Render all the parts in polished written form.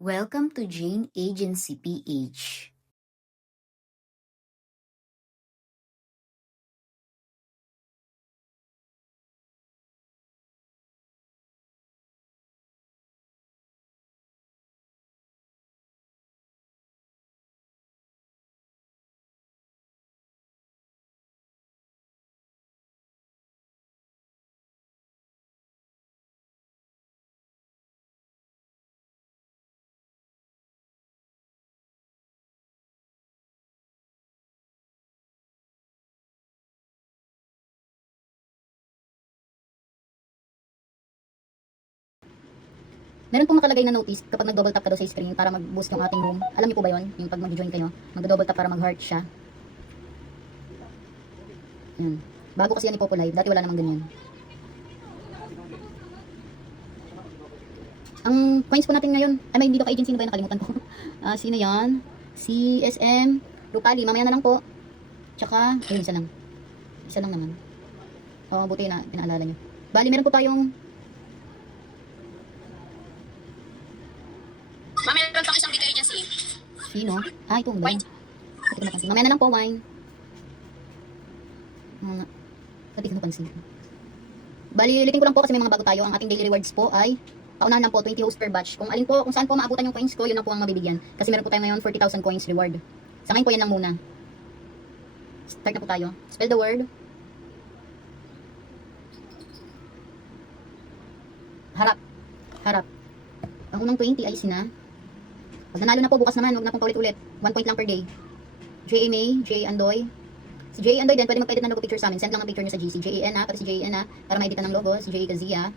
Welcome to Jane Agency PH. Meron pong nakalagay na notice kapag nag-double tap ka daw sa screen para mag-boost yung ating room. Alam niyo po ba yon? Yung pag mag-join kayo, mag-double tap para mag-heart siya. Yan. Bago kasi yan ipopo live, dati wala namang ganyan. Ang coins po natin ngayon, ay may dito ka agency, sino ba yun? Nakalimutan ko. Sino yan? Si SM Rupali, mamaya na lang po. Tsaka, ayun, isa lang. Isa lang naman. Buti na, pinaalala nyo. Bali, meron po tayong Mamaya meron pa isang dito agency. sino? Ito ba yun? Hindi ko napansin. Mamaya na lang po, wine. Hindi ko napansin. Bali, ulitin ko lang po kasi may mga bago tayo. Ang ating daily rewards po ay paunahan lang po 20 host per batch. Kung alin po, kung saan po maabutan yung coins ko, yun na po ang mabibigyan. Kasi meron po tayo ngayon 40,000 coins reward. Sa ngayon po yan lang muna. Start na po tayo. Spell the word. Harap. Harap. Ang unang 20 ay sina. Pag nanalo na po, bukas naman, huwag na pong paulit-ulit. 1 point lang per day. J.A. May, J.A. Andoy. Si J.A. Andoy din, pwede mag-edit ng logo picture sa amin. Send lang ang picture nyo sa GC. J.A.N. Pati si J.A.N. Para ma-edit ng logo. Si J.A. Kazia.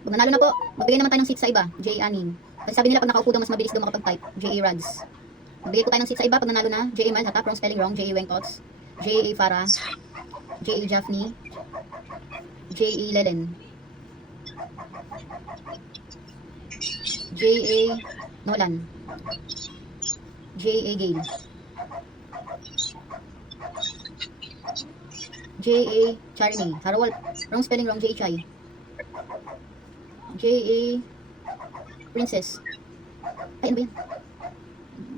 Pag nanalo na po, magbigay naman tayo ng seat sa iba. J.A. Aning. Kasi sabi nila pag nakaupo daw, mas mabilis daw makapag-type. J.A. Rads. Magbigay po tayo ng seat sa iba pag nanalo na. J.A. Mal, hatap, wrong spelling wrong. J.A. Wengtots. J.A. Farah. J.A. Jaffney. J.A. Lelen. J.A. Nolan. J.A. Gale. J.A. Charmy. Harawal. Wrong spelling wrong. J.A. Chai. J.A. Princess. Ay, ano ba yan?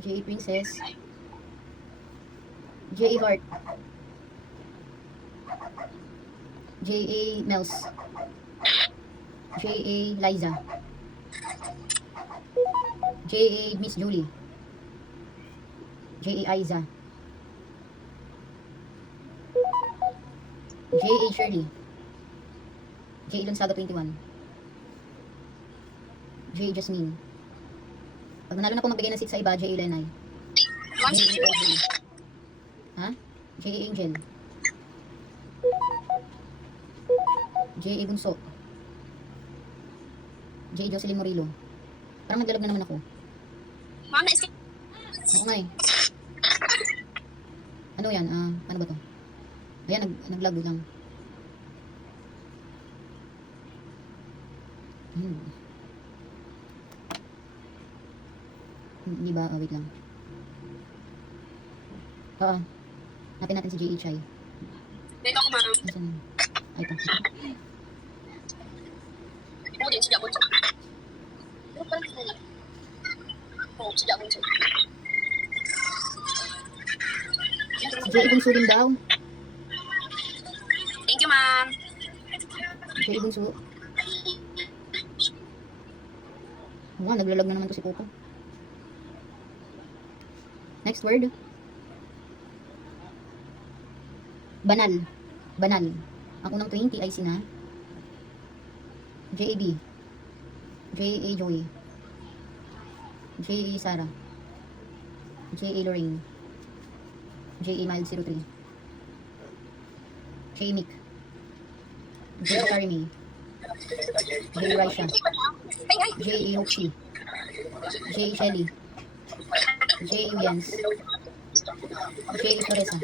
J.A. Princess. J.A. Heart. J.A. Mels. J.A. Liza. J.A. Miss Julie. J.A. Aiza. J.A. Shirley. J.A. Lonsaga 21. J.A. Jasmine. Pag nanalo na po magbigay ng seat sa iba, J.A. Lenay. J.A. Audrey. Ha? J.A. Angel. J.A. Bunso. J.A. Jocelyn Murillo. Parang naglalag na naman ako. Ma'am, na-escape. Ako nga eh. Ano yan? Ano ba to? Ayan, naglag lang. Hindi ba? Wait lang. Hanapin natin si J.A. Chai. Dito ako, ma'am. Nasaan? Ay, ito. Oo din, siya bunso. Pero parang hindi na. Oo, siya bunso. Si J.A. Bunso din daw. Thank you, ma'am. J.A. Bunso. Wow, naglalag na naman to si Coco. Next word. Banal. Banal. Ang unang 20 ay sina J.A.B. J.A. Joy. J.A. Sarah. J.A. Lorraine. J.A. Mild 03. J.A. Mick. J.A. Karimi. J.A. Raisha. J.A. Hoxie. J.A. Shelly. J.A. Uyans. J.A. Floresa.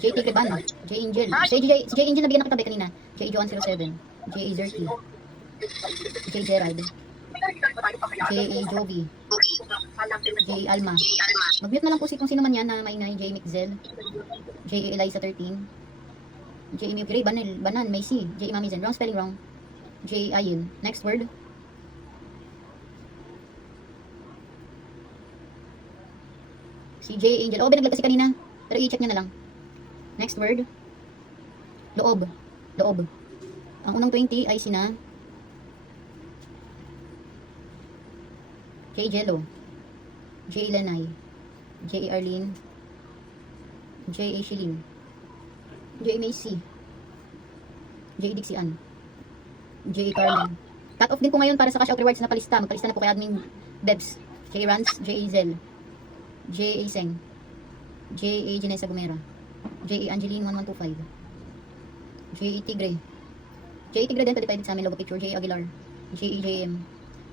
J.T. Keban. J.A. Angel. Si J.A. Angel nabigyan na kita kanina. J.A. Joan 07. J.A. Zerky. J.A. Gerald. J.A. Jovi. J.A. Alma. Mag-mute na lang po kung sino man yan na maingay. J.A. Mixzel. J.A. Eliza 13. J.A. Miyukiri. Banan. Macy. J.A. Mamizen. Wrong spelling wrong. J.A. Ayin. Next word. Si J. Angel. Oo, binaglag kasi kanina. Pero i-check nyo na lang. Next word. Loob. Loob. Ang unang 20 ay sina J. Jello, J. Lanay, J. Arlene, J. A. Shilin, J. Macy, J. Dixian, J. Carmen. Cut off din po ngayon para sa cash out rewards na palista. Magpalista na po kay Admin Debs. J. Rans, J. Zel, J. A. Seng, J. A. Janessa Gumera, J. A. Angeline 1125, J. A. Tigre, J. A. Tigre din, pwede pa edit sa amin logo picture. J. A. Aguilar, J. A. JM,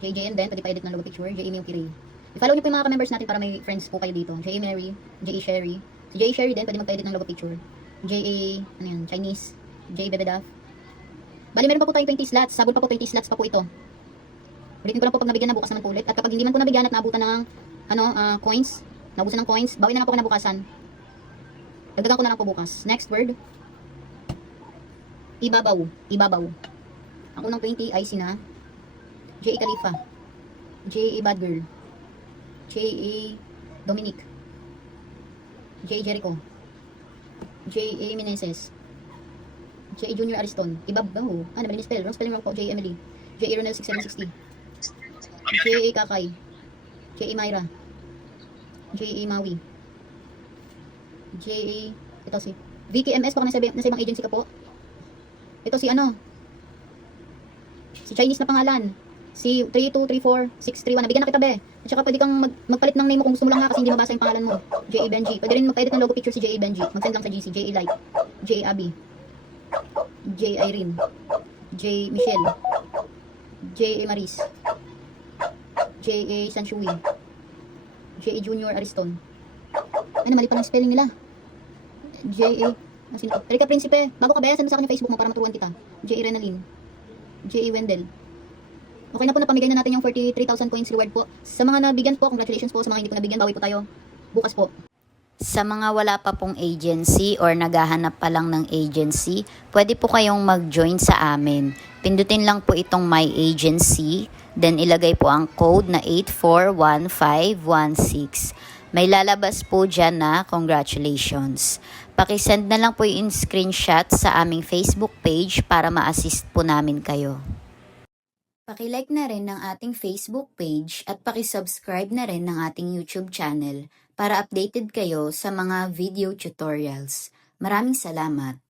J. A. M din, pwede pa edit ng logo picture. J. A. Milky Ray. I-follow niyo po yung mga ka-members natin para may friends po kayo dito. J. A. Mary, J. A. Sherry, si J. A. Sherry din, pwede magpa-edit ng logo picture. J. A. ano yan, Chinese, J. Bebedaf. Bali, meron pa po tayong 20 slots. Sabol pa po 20 slots pa po ito. Ulitin ko lang po pag nabigyan na, bukas naman po ulit. At kapag hindi man po nabigyan at naabutan ng coins, naubusan ng coins, bawin na lang po kinabukasan. Dagdagan ko na lang po bukas. Next word. Ibabaw. Ibabaw. Ang unang 20 ay sina J. A. Khalifa, J. A. Bad Girl, J. A. Dominic, J. Jericho, J. A. Meneses, J. A. Junior Ariston. Ibabaw. Nabali ni spell. Wrong spelling wrong po. J. Emily, J. A. Ronel 6760, J. A. Kakay, J. A. Myra, J. A. Maui, J. A. ito si Vicky MS. Baka nasa ibang agency ka po. Ito si si Chinese na pangalan. Si 3234631. Nabigyan na kita, be. At saka pwede kang magpalit ng name mo kung gusto mo lang, ha, kasi hindi mabasa yung pangalan mo. J. A. Benji. Pwede rin magpa-edit ng logo picture si J. A. Benji. Mag-send lang sa GC. J. A. Light, J. A. Abby, J. Irene, J. Michelle, J. A. Maris, J. A. Sanshui, J. A. Junior Ariston. Mali pa ng spelling nila. J. A. Sino to? Erika Principe. Bago ka ba yan? Send mo sa akin yung Facebook mo para maturuan kita. J. A. Renalyn, J. A. Wendell. Okay na po, napamigay na natin yung 43,000 coins reward po. Sa mga nabigyan po, congratulations po. Sa mga hindi po nabigyan, bawi po tayo bukas po. Sa mga wala pa pong agency or naghahanap pa lang ng agency, pwede po kayong mag-join sa amin. Pindutin lang po itong My Agency, then ilagay po ang code na 841516. May lalabas po dyan na congratulations. Pakisend na lang po yung screenshot sa aming Facebook page para ma-assist po namin kayo. Pakilike na rin ng ating Facebook page at pakisubscribe na rin ng ating YouTube channel para updated kayo sa mga video tutorials. Maraming salamat!